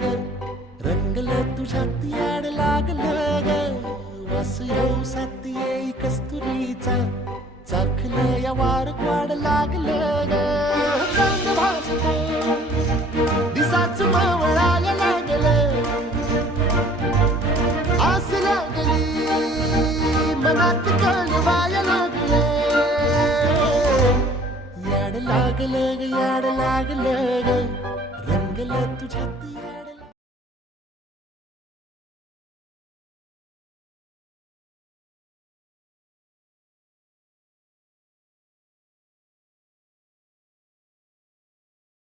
ग रंगलं तुझ्यात याड लागलं ग वास येऊ साथ येई कस्तुरीचा चाखलं या वार वाड लागलं ग चांद भासलं दिसाच मावळायला लागलं आस लागली मनात कळवायला लागलं याड लागलं ग याड लागलं ग रंगलं तुझ्यात